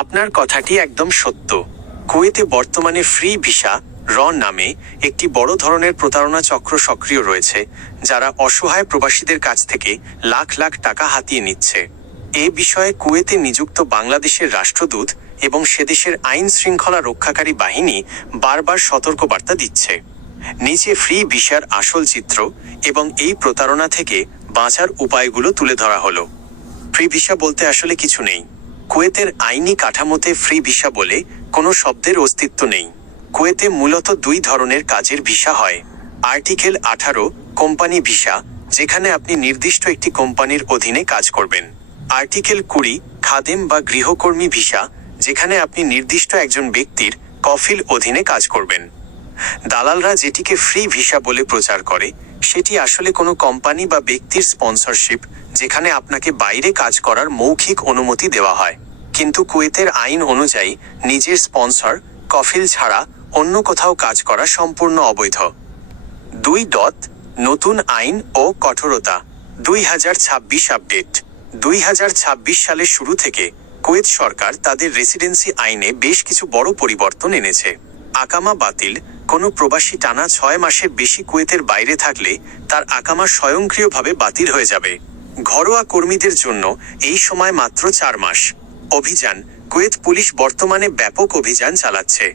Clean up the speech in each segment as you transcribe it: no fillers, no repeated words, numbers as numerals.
আপনার কথাটি একদম সত্য। কুয়েতে বর্তমানে ফ্রি ভিসা নামে একটি বড় ধরনের প্রতারণা চক্র সক্রিয় রয়েছে, যারা অসহায় প্রবাসীদের কাছ থেকে লাখ লাখ টাকা হাতিয়ে নিচ্ছে। এ বিষয়ে কুয়েতে নিযুক্ত বাংলাদেশের রাষ্ট্রদূত এবং সেদেশের আইন শৃঙ্খলা রক্ষাকারী বাহিনী বারবার সতর্কবার্তা দিচ্ছে। নিচে ফ্রি ভিসার আসল চিত্র এবং এই প্রতারণা থেকে বাঁচার উপায়গুলো তুলে ধরা হলো। ফ্রি ভিসা বলতে আসলে কিছু নেই। কুয়েতের আইনি কাঠামোতে ফ্রি ভিসা বলে কোনো শব্দের অস্তিত্ব নেই। কুয়েতে মূলত দুই ধরনের কাজের ভিসা হয়। আর্টিকেল 18 কোম্পানি ভিসা, যেখানে আপনি নির্দিষ্ট একটি কোম্পানির অধীনে কাজ করবেন। আর্টিকেল 20 খাদেম বা গৃহকর্মী ভিসা, যেখানে আপনি নির্দিষ্ট একজন ব্যক্তির কফিল অধীনে কাজ করবেন। দালালরা যেটিকে ফ্রি ভিসা বলে প্রচার করে, সেটি আসলে কোনো কোম্পানি বা ব্যক্তির স্পন্সরশিপ, যেখানে আপনাকে বাইরে কাজ করার মৌখিক অনুমতি দেওয়া হয়। কিন্তু কুয়েতের আইন অনুযায়ী নিজের স্পন্সর কফিল ছাড়া অন্য কোথাও কাজ করা সম্পূর্ণ অবৈধ। 2. নতুন আইন ও কঠোরতা। 2026 আপডেট। 2026 সালের শুরু থেকে কুয়েত সরকার তাদের রেসিডেন্সি আইনে বেশ কিছু বড় পরিবর্তন এনেছে। আকামা বাতিল। কোনো প্রবাসী টানা 6 মাসের বেশি কুয়েতের বাইরে থাকলে তার আকামা স্বয়ংক্রিয়ভাবে বাতিল হয়ে যাবে। ঘরোয়া কর্মীদের জন্য এই সময় মাত্র 4 মাস। অভিযান। কুয়েত পুলিশ বর্তমানে ব্যাপক অভিযান চালাচ্ছে।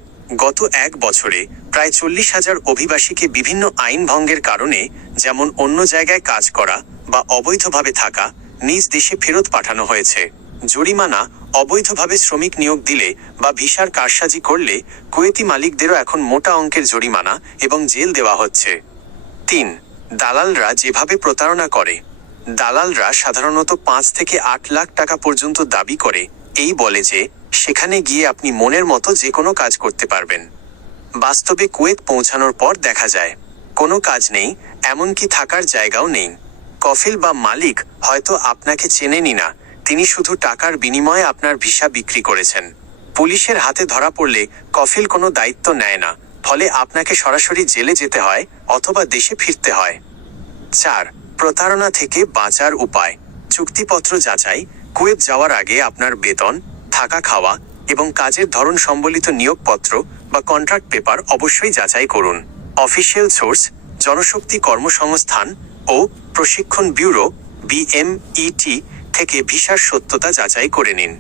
গত 1 বছরে প্রায় 40,000 অভিবাসীকে বিভিন্ন আইন ভঙ্গের কারণে, যেমন অন্য জায়গায় কাজ করা বা অবৈধভাবে থাকা, নিজ দেশে ফেরত পাঠানো হয়েছে। জরিমানা। অবৈধভাবে শ্রমিক নিয়োগ দিলে বা ভিসার কারসাজি করলে কুয়েতি মালিকদেরও এখন মোটা অঙ্কের জরিমানা এবং জেল দেওয়া হচ্ছে। 3. দালালরা যেভাবে প্রতারণা করে। দালালরা সাধারণত 5 থেকে 8 লাখ টাকা পর্যন্ত দাবি করে, এই বলে যে সেখানে গিয়ে আপনি মনের মতো যে কোনো কাজ করতে পারবেন। বাস্তবে কুয়েত পৌঁছানোর পর দেখা যায় কোনো কাজ নেই, এমনকি থাকার জায়গাও নেই। কফিল বা মালিক হয়তো আপনাকে চেনেনই না, তিনি শুধু টাকার বিনিময়ে আপনার ভিসা বিক্রি করেছেন। পুলিশের হাতে ধরা পড়লে কফিল কোনো দায়িত্ব নেয় না, ফলে আপনাকে সরাসরি জেলে যেতে হয় অথবা দেশে ফিরতে হয়। 4. প্রতারণা থেকে বাঁচার উপায়। চুক্তিপত্র যাচাই। কুয়েত যাওয়ার আগে আপনার বেতন, থাকা খাওয়া এবং কাজের ধরন সম্বলিত নিয়োগপত্র বা কন্ট্রাক্ট পেপার অবশ্যই যাচাই করুন। অফিসিয়াল সোর্স, জনশক্তি কর্মসংস্থান ও প্রশিক্ষণ ব্যুরো BMET থেকে ভিসার সত্যতা যাচাই করে নিন।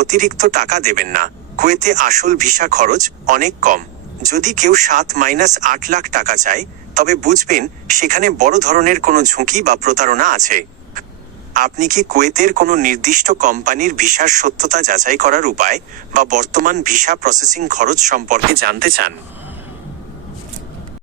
অতিরিক্ত টাকা দেবেন না। কুয়েতে আসল ভিসা খরচ অনেক কম। যদি কেউ 7-8 লাখ টাকা চায়, তবে বুঝবেন সেখানে বড় ধরনের কোনো ঝুঁকি বা প্রতারণা আছে। আপনি কি কুয়েতের কোনো নির্দিষ্ট কোম্পানির ভিসার সত্যতা যাচাই করার উপায় বা বর্তমান ভিসা প্রসেসিং খরচ সম্পর্কে জানতে চান?